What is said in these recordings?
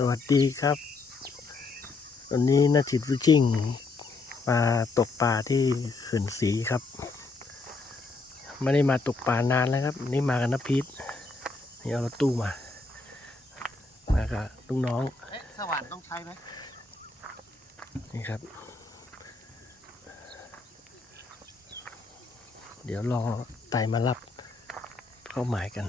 สวัสดีครับ วันนี้นาจิตวิจิ้งมาตกปลาที่เขื่อนสีครับ ไม่ได้มาตกปลานานแล้วครับ นี่มากันนพีทนี่เอารถตู้มา มากับลูกน้องเอ๊ะสว่านต้องใช้ไหมนี่ครับ เดี๋ยวรอไต่มารับเข้าหมายกัน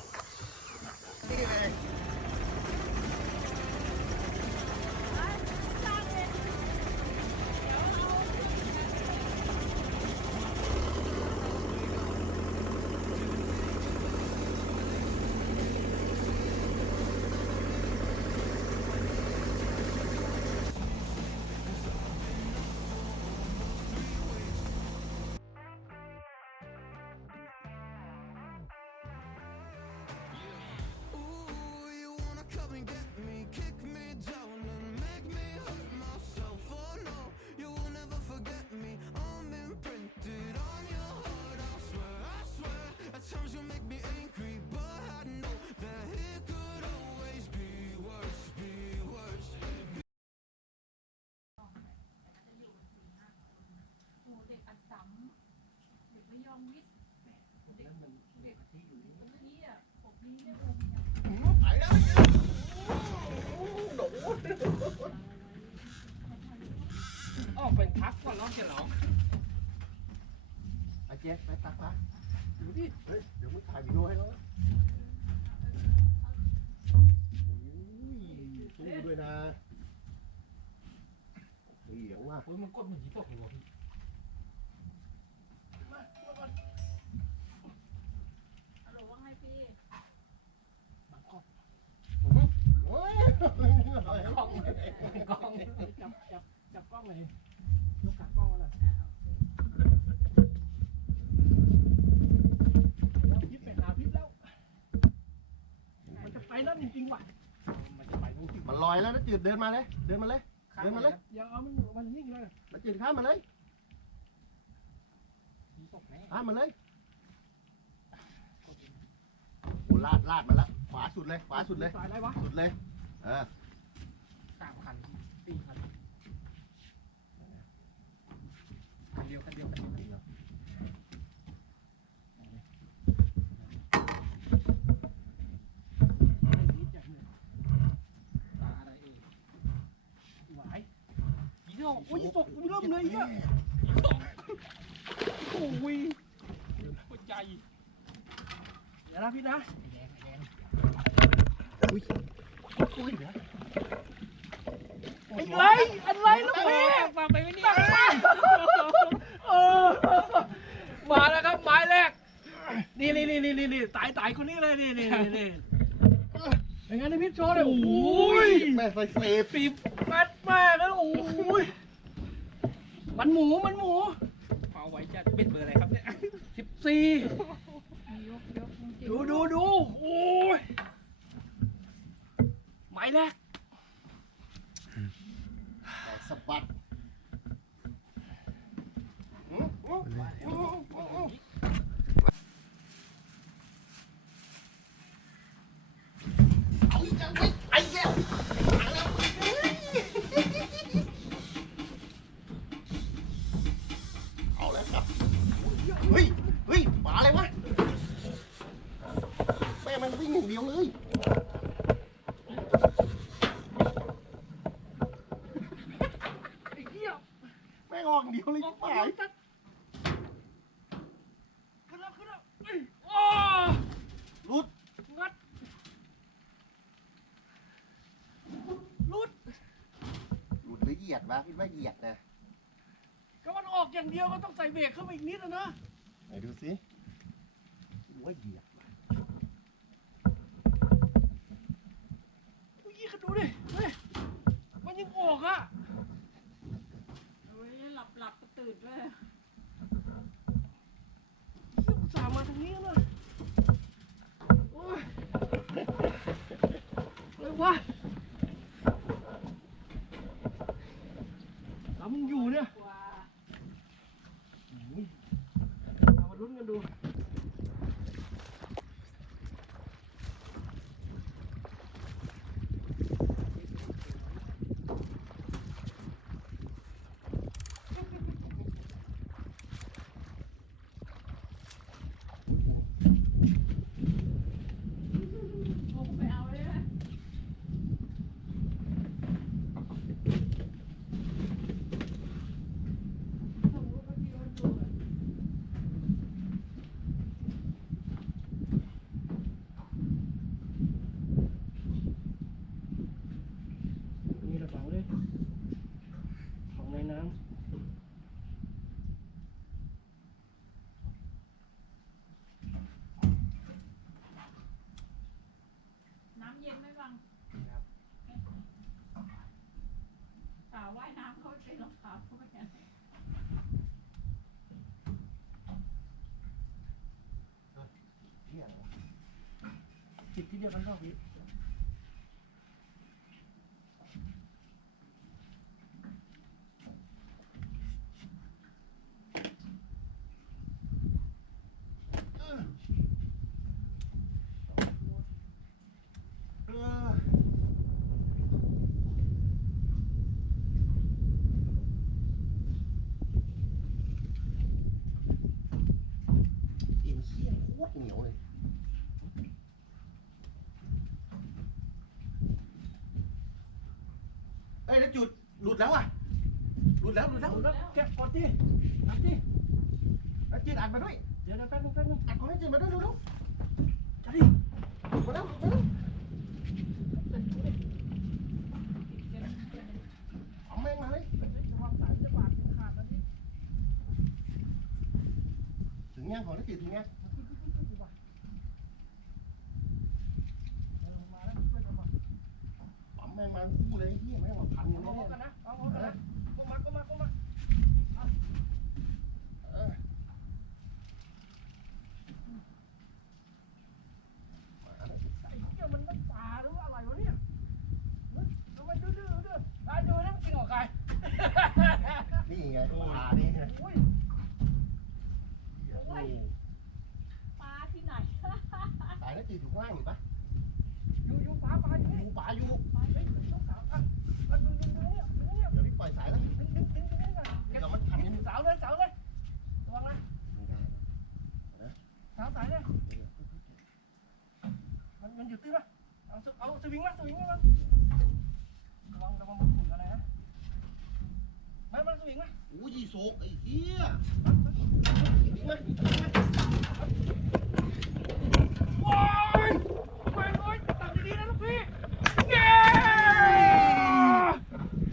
ยอมวิทย์เด็กเด็กที่อะผมนี้เนี่ยผมยังออเป็นพักก่อนเนาะเฉลองไอเจ๊ไปตักปะดูดิเฮ้ยเดี๋ยวมึงถ่ายวิดีโอให้แล้วสู้ด้วยนะเหลียงว่ะโอ้ยมันกดมือนที่ตกหัวพี่ กล้องกล้องจับจับจับกล้องเลยยกขากล้องมาเลยพิษไปหาพิษแล้ว มันจะไปแล้วจริงๆว่ะ มันจะไปตรงที่มันลอยแล้วนะจืดเดินมาเลย เดินมาเลย เดินมาเลยอย่าเอามันมันนิ่งเลยแล้วจืดข้ามมาเลยตกแน่ข้ามมาเลยโอ้ลาดลาดมาแล้วขวาสุดเลย ขวาสุดเลยสายอะไรวะสุดเลยเออสามคันสี่คันคันเดียวคันเดียวคันเดียวคันเดียวตาอะไรเองหวายยี่ดอกโอ้ยยี่ตกกูเริ่มเลยอะยี่ตกโอ้ยหัวใจเดี๋ยวนะพี่นะไอ้แดงไอ้แดงอะไรอะไรลูกแม่ฟังไปไม่เนี่ยเออมาแล้วครับหมายแรก นี่นี่นี่นี่นี่นี่ตายตายคนนี้เลยนี่นี่นี่นี่เป็นไงนี่พี่โชว์เลยโอ้ยแม่ใส่เซฟสิบแปดแม่แล้วโอ้ยมันหมูมันหมูเอาไว้จะเป็นเบอร์อะไรครับเนี่ยสิบสี่ยกยกจริงดูดูดูโหมายแรก สะบัด เอาอีกแล้วเว้ยไอ้แก้วมาแล้วเอาแล้วครับ เฮ้ย เฮ้ยปลาอะไรวะ แม่มันวิ่งอย่างเดียวเลย ไอ้เหี้ย แม่ง ออกอย่างเดียวเลยออกปมาลายตัดขึ้นแล้วขึ้นแล้วเอ้ยโอ้รุดงัดรุดรุดหรือเหยียดวะคิดว่าเหยียดนะก็มันออกอย่างเดียวก็ต้องใส่เบรกเข้ามาอีกนิดนะนะไหนดูสิคิดว่าเหยียดว่ะ อุ้ยก็ดูดิเฮ้ยมันยังออกอะ โอ้ยหลับหลับก็ตื่นด้วย เหี้ยอุตส่าห์มาทางนี้นะโอ้ย อะไรวะแล้วมึงอยู่เนี่ย กว่า เอามาลุ้นกันดู รองเท้าเข้าไปแทน เที่ยง จิตที่เดียวกันเปล่าพี่ เออกินเขี้ยโคตรเหนียวเลย เอ้ยแล้วจุดหลุดแล้วอะหลุดแล้วหลุดแล้วเอาแล้วแกะก่อนดิอัดดิแล้วจืดอัดมาด้วยเดี๋ยวเดี๋ยวแป๊บนึงแป๊บนึงอัดของให้จืดมาด้วยเร็วจัดดิๆหลุดมาแล้วหลุดมาแล้วเอาแม่งมาเลยระวังสายจะบาดขาดนะนี่ถึงยังของแล้วจืดถึงยัง เออมาแล้วช่วยกันมา ปั๊มแม่งมาคู่เลยเฮียแม่งมาพันกัน เอา แน่ เอากันนะเอาเอากันนะก็มาก็มาก็มา เออมาแล้ว ไอ้เหี้ยมันน้ำปลาหรือว่าอะไรวะเนี่ยเฮ้ยทำไมดื้อดื้อดื้ออะดูนะมันกินของใคร นี่ไงปลานี่ไง อุ้ย นี่ ปลาที่ไหน สายแล้วจืดอยู่ข้างล่างอยู่ปะ อยู่อยู่ปลาปลาอยู่ อ นี่ ยู่ปลาอยู่ ปลาเฮ้ยลูกสาวอะอะดึงดึงดึงเนี่ยดึงเนี่ย เดี๋ยวนี้ปล่อยสายแล้ว ดึงดึงดึงดึงเนี่ย เดี๋ยวมันพันกันอยู่ สาวเลยสาวเลยระวังนะ ไม่ได้ สาวสายเลย มันมันอยู่ตื้อปะเอาสเอาสวิงมาสวิงมาระวังระวังมันขุ่นอะไรนะมันมันสวิงมาอู้ยี่โศกไอ้เหี้ยโอ้ยไปเลยตัดดีๆนะลูกพี่เย้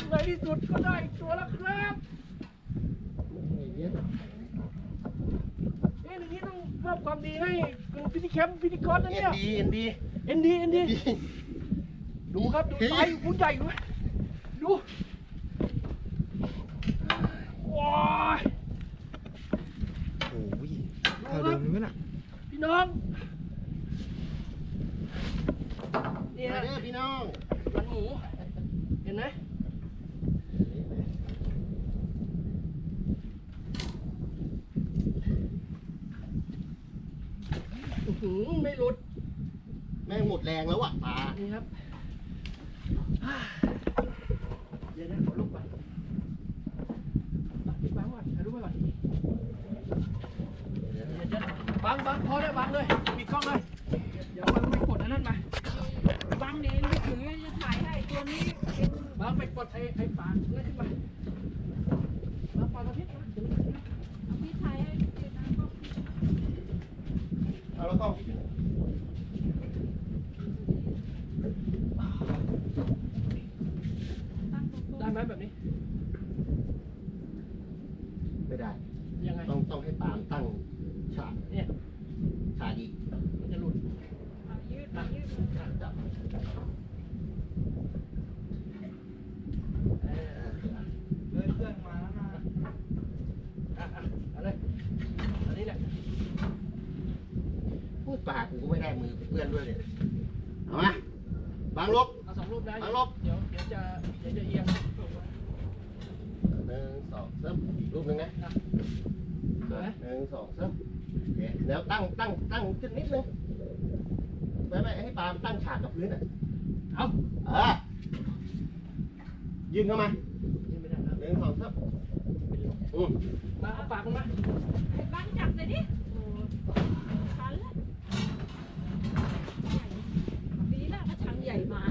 ในที่สุดก็ได้อีกตัวแล้วครับเอ๊ะอย่างนี้ต้องมอบความดีให้คุณพิธีแคมป์พิธีกรนะเอ็เนี่นยดีเอ็นดี เอ็นดีเอ็นดีดูครับดูไซส์ผู้ใหญ่ดูดูว้ายโอ้ยดูครับพี่น้องนี่มาฮะเด้อพี่น้องมันหมูเห็นไหมอื้อหือไม่หลุด แม่งหมดแรงแล้วอะปลานี่ครับเดี๋ยวนะขอลุกก่อนปิดบังก่อนถ่ายรูปไว้ก่อนเดี๋ยวเดี๋ยวบังบังพอแล้วบังเลยปิดกล้องเลยเดี๋ยวบังไปกดอันนั้นมาบางเดนไม่ถือจะถ่ายให้ตัวนี้เป็นบังไปกดไอ้ไอ้ฝานั่นขึ้นมาบังปล่อยกระพริบนะเดี๋ยวมันเอาพี่ถ่ายให้เดี๋ยวนะก็เอาแล้วก็ ตั้งตรง ได้ไหมแบบนี้ ไม่ได้ ยังไง ต้องต้องให้ปามตั้งฉาก เนี่ย ฉากอีก มันจะหลุด ๆเอายืดมายืด จับ เออ เลยเพื่อนมาแล้วนะ อะอะเอาเลยอันนี้แหละ พูดปา กกูก็ไม่ได้มือเพื่อนด้วยเลยเอามาบางลบเอาสองรูปได้เอาลบเดี๋ยวเดี๋ยวจะเดี๋ยวจะเอียงหนึ่งสองสามอีกรูปหนึ่งนะสวยไหมหนึ่งสองสามโอเคเดี๋ยวตั้งตั้งตั้งขึ้นนิดนึงไม่ไม่ให้ปามตั้งฉากกับพื้นอะเอาเออยืนเข้ามานี่ไม่ได้นะหนึ่งสองสามอืมมาเอาปากมันมาไอ้บังจับเลยดิโอ้ชันแล้วดีนะกระชังใหญ่มา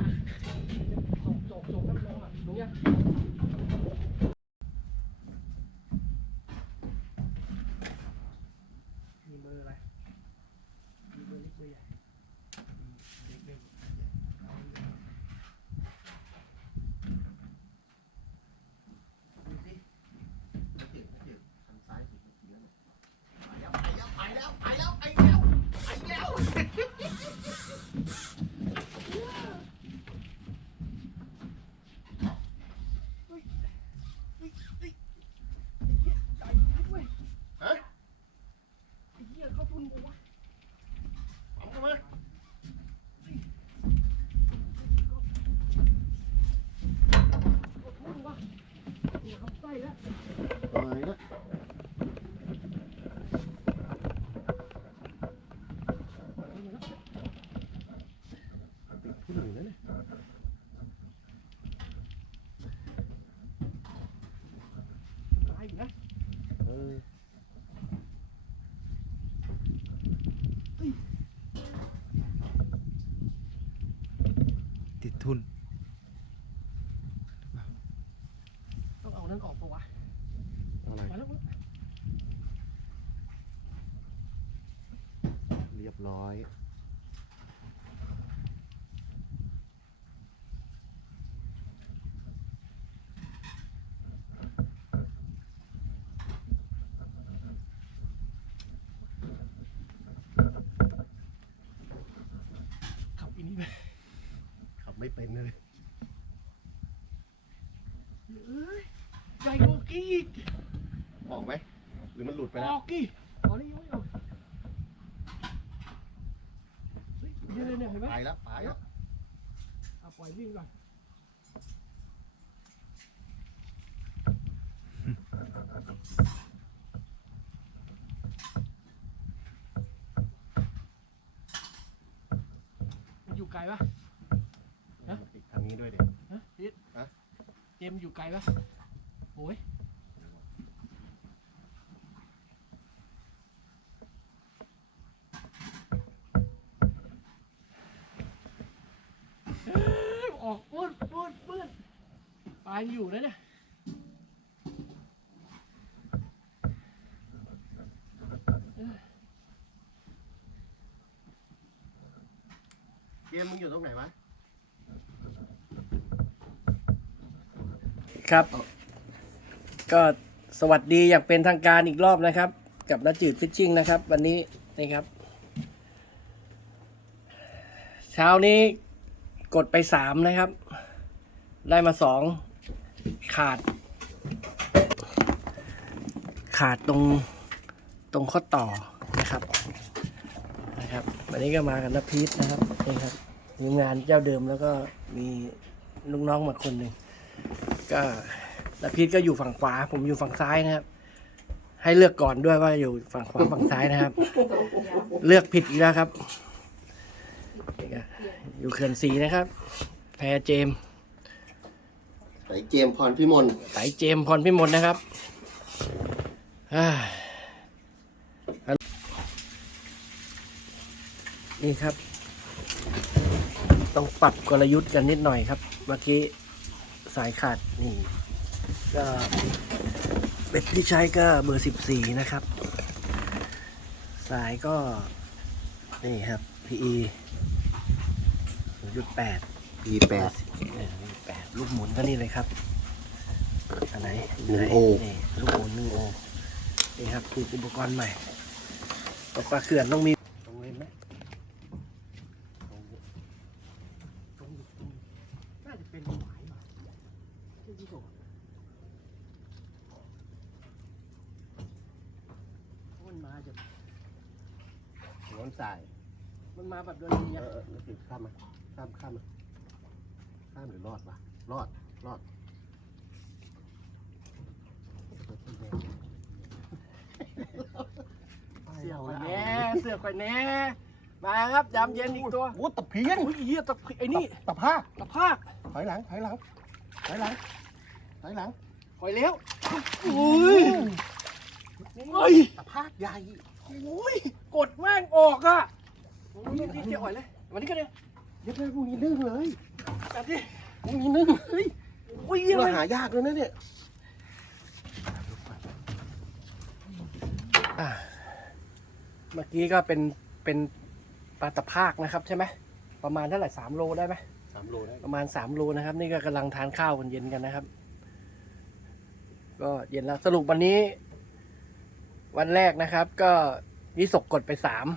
ส่งส่งส่งครับน้องอะดูยังมีเบอร์อะไร มีเบอร์เล็กเบอร์ใหญ่เด็กเด็ก ดูสิไม่เจ็บไม่เจ็บทางซ้ายสุดเมื่อกี้นั่นน่ะไปแล้วไปแล้วไปแล้วไปแล้วไปแล้วไปแล้ว เทุน ต้องเอานั่นออกปะวะ อะไร มาแล้ว เรี ยบร้อย ขับอีนี่ไปขับไม่เป็นเลยเอ้ยใหญ่กว่ากี้อีกออกไหม หรือมันหลุดไปอแล้ว อกกี้อ๋อนี่ยังไม่ออกเฮ้ยเดี๋ยวๆเนี่ยเห็นไหม ไปแล้วไปแล้ว เอา ปล่อยวิ่งก่อนมันอยู่ไกลปะ ฮะอีกทางนี้ด้วยเด็ฮะพีทฮะ เจมส์อยู่ไกลปะโอ้ยเอ้ยออกปื้นปื้นปื้นปลายอยู่นะเนี่ย เกมมึงอยู่ตรงไหนวะ ครับ ก็สวัสดีอย่างเป็นทางการอีกรอบนะครับ กับนัจืดฟิชชิ่งนะครับ วันนี้นี่ครับ เช้านี้กดไปสามนะครับ ได้มาสองขาด ขาดตรงตรงข้อต่อนะครับนะครับ วันนี้ก็มากันนพีทนะครับนี่ครับทีมงานเจ้าเดิมแล้วก็มีลูกน้องมาคนหนึ่ง ก็แล้วพีทก็อยู่ฝั่งขวา ผมอยู่ฝั่งซ้ายนะครับ ให้เลือกก่อนด้วยว่าอยู่ฝั่งขวาฝั่งซ้ายนะครับ เลือกผิดอีกแล้วครับนี่ก็อยู่เขื่อนสีนะครับ แพรเจมส์ไหนเจมส์พรพิมลสายเจมส์พรพิมลนะครับอ่านี่ครับ ต้องปรับกลยุทธ์กันนิดหน่อยครับ เมื่อกี้ สายขาดนี่ก็เบ็ดที่ใช้ก็เบอร์สิบสี่นะครับ สายก็ นี่ครับ PE จุดแปดปีแปดแปดลูกหมุนก็นี่เลยครับอันไหนหนึ่งไหโอ นี่ลูกหมุนหนึ่งโอนี่ครับคืออุปกรณ์ใหม่ตกปลาเขื่อนต้องมีตรงเล่นไหมตรงนี้ ตรงนี้ตรงนี้น่าจะเป็นหมายว่ะที่ที่บอกมันมาจะ หัวสาย มันมาแบบโดนเรีย เออเออนึกถึงข้ามมาข้ามข้ามมาข้ามหรือรอดวะรอด รอด เสือกข่อยแน่เสือกข่อยแน่มาครับยามเย็นอีกตัวโอ้ตะเพียนอุ้ยเหี้ยตะไอ้นี่ตะภาคตะภาคถอยหลังถอยหลังถอยหลังถอยหลังข่อยเลี้ยวอุ้ยเฮ้ยตะภาคใหญ่อุ้ยกดแม่งออกอะโอ้ยนี่เจ๊อ่อยเลยวันนี้ก็เนี่ยเดี๋ยวเลยพวกนี้นึ่งเลยจัดดิพวกนี้นึ่งเฮ้ยอุ้ยเราเลยหายากเลยนะเนี่ยอะเมื่อกี้ก็เป็นเป็น ปลาตะภาคนะครับใช่ไหมประมาณเท่าไหร่สามโลได้ไหมสามโลได้ประมาณสามโลนะครับ นี่ก็กำลังทานข้าวกันเย็นกันนะครับ ก็เย็นแล้วสรุปวันนี้ วันแรกนะครับ ก็ยิสกกดไปสาม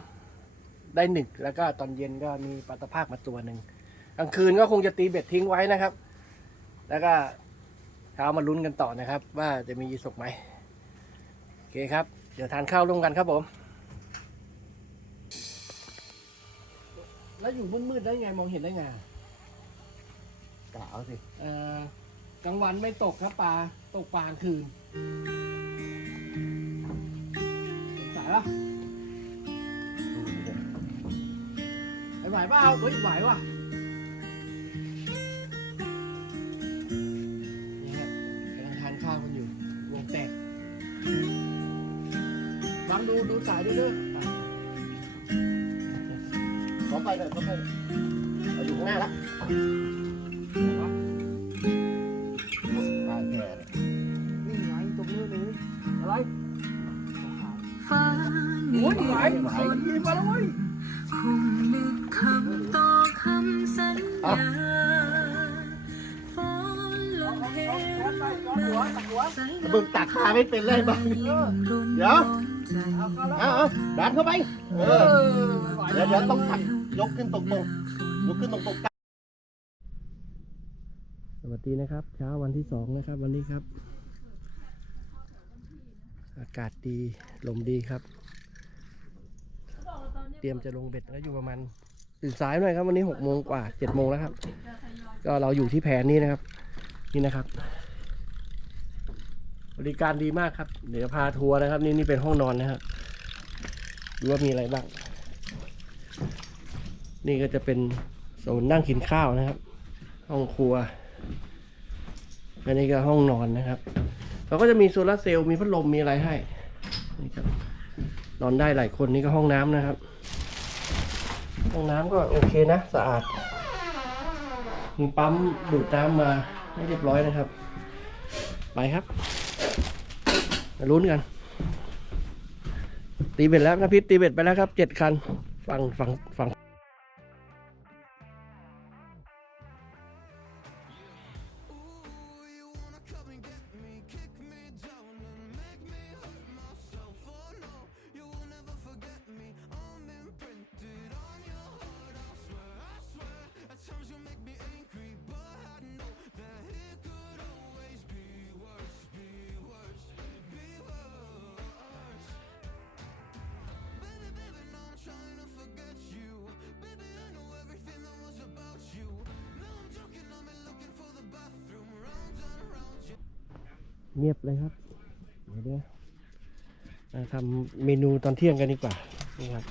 ได้หนึ่งแล้วก็ตอนเย็นก็มีปลาตะภาคมาตัวหนึ่งกลางคืนก็คงจะตีเบ็ดทิ้งไว้นะครับ แล้วก็เช้ามาลุ้นกันต่อนะครับ ว่าจะมียิสกไหมโอเคครับ เดี๋ยวทานข้าวร่วมกันครับผม แล้วอยู่มืดๆได้ไงมองเห็นได้ไงกะเอาสิเอ่อกลางวันไม่ตกครับปลาตกปลากลางคืนสายปะดูดิเนี่ยไหวไหวเปล่าเฮ้ยไหวว่ะนี่ครับกำลังทานข้าวกันอยู่วงแตกวางดูดูสายด้วยเด้อ ไปเลยเข้ไปเอาอยู่ข้างหน้าละตายแก่เลยนี่ไงตรงนี้เลยอะไรฟ้าโอ้ยไหลไหลยิ้มมาแล้วเว้ยคงนึกคำต่อคำสัญญาฝนลงเพลงมาใส่เบิงตักตาไม่เป็นเลยบ้างเดี๋ยวเอาเอาดันเข้าไปเออเดี๋ยวเดี๋ยวต้องตัก ยกขึ้นตรงๆยกขึ้นตรงๆสวัสดีนะครับ เช้าวันที่สองนะครับ วันนี้ครับ อากาศดีลมดีครับ เตรียมจะลงเบ็ดแล้วอยู่ประมาณตื่นสายหน่อยครับ วันนี้หกโมงกว่าเจ็ดโมงแล้วครับ ก็เราอยู่ที่แผนนี้นะครับ นี่นะครับ บริการดีมากครับ เดี๋ยวพาทัวร์นะครับ นี่นี่เป็นห้องนอนนะครับดูว่ามีอะไรบ้าง นี่ก็จะเป็นโซนนั่งกินข้าวนะครับ ห้องครัว อันนี้ก็ห้องนอนนะครับ เราก็จะมีโซลาร์เซลล์มีพัดลมมีอะไรให้นี่ครับนอนได้หลายคนนี่ก็ห้องน้ำนะครับ ห้องน้ำก็โอเคนะ สะอาด มีปั๊มดูดน้ำมาให้เรียบร้อยนะครับ ไปครับมาลุ้นกัน ตีเบ็ดแล้วนะพิษตีเบ็ดไปแล้วครับเจ็ดคัน ฝั่งฝั่งฝั่ง เงียบเลยครับเดี๋ยวทำเมนูตอนเที่ยงกันดีกว่านี่ครับ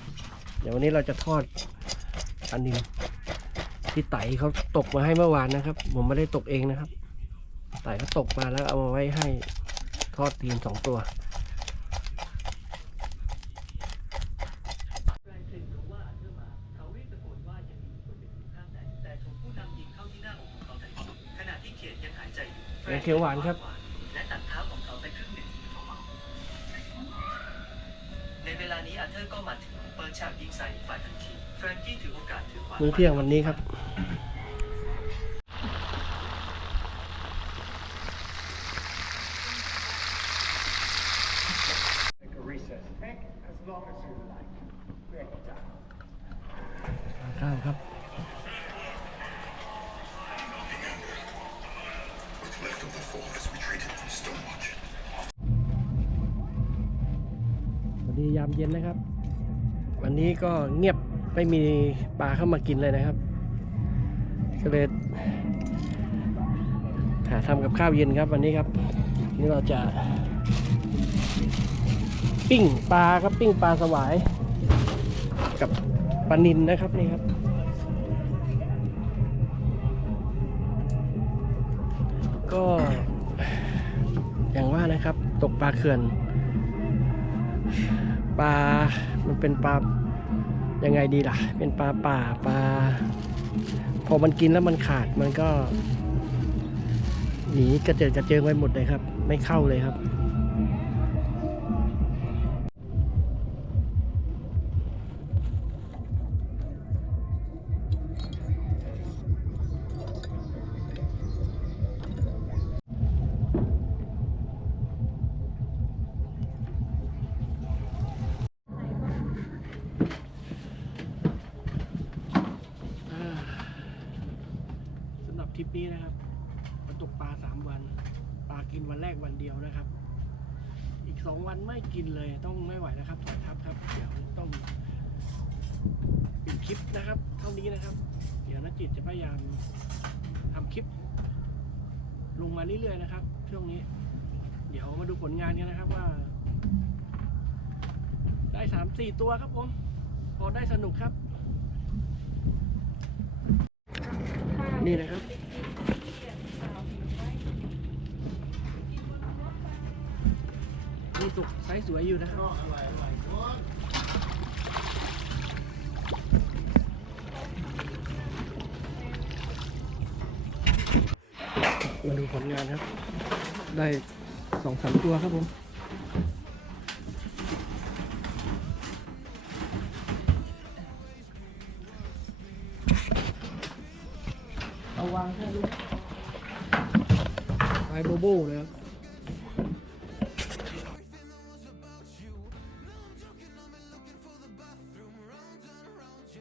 เดี๋ยววันนี้เราจะทอดอันนี้ที่ไต่เขาตกมาให้เมื่อวานนะครับ ผมไม่ได้ตกเองนะครับ ไต่เขาตกมาแล้วเอามาไว้ให้ทอดทีมสองตัวเนยเขียวหวานครับ ฟรงกี้ถือโอกาสถือขวานมื้อเที่ยงวันนี้ครับข้าวครับสวัสดียามเย็นนะครับ วันนี้ก็เงียบ ไม่มีปลาเข้ามากินเลยนะครับก็เลยหาทำกับข้าวเย็นครับวันนี้ครับ นี่เราจะปิ้งปลาครับปิ้งปลาสวาย กับปลานินนะครับนี่ครับก็อย่างว่านะครับตกปลาเขื่อน ปลา มันเป็นปลา ยังไงดีล่ะ เป็นปลาป่าปลา พอมันกินแล้วมันขาดมันก็หนีกระเจิดกระเจิงไปหมดเลยครับ ไม่เข้าเลยครับ นี้นะครับมาตกปลาสามวัน ปลากินวันแรกวันเดียวนะครับ อีกสองวันไม่กินเลยต้องไม่ไหวนะครับถอยทับครับ เดี๋ยวต้องปิดคลิปนะครับ เท่านี้นะครับ เดี๋ยวนัจิตจะพยายามทำคลิป ลงมาเรื่อยๆนะครับ ช่วงนี้ เดี๋ยวมาดูผลงานกันนะครับว่า ได้สามสี่ตัวครับผมพอได้สนุกครับ นี่นะครับ ส์สวยอยู่นะครับมาดูผลงานครับ ได้สองสามตัวครับผมเอาวางแค่ลูกไอโบโบเลยครับ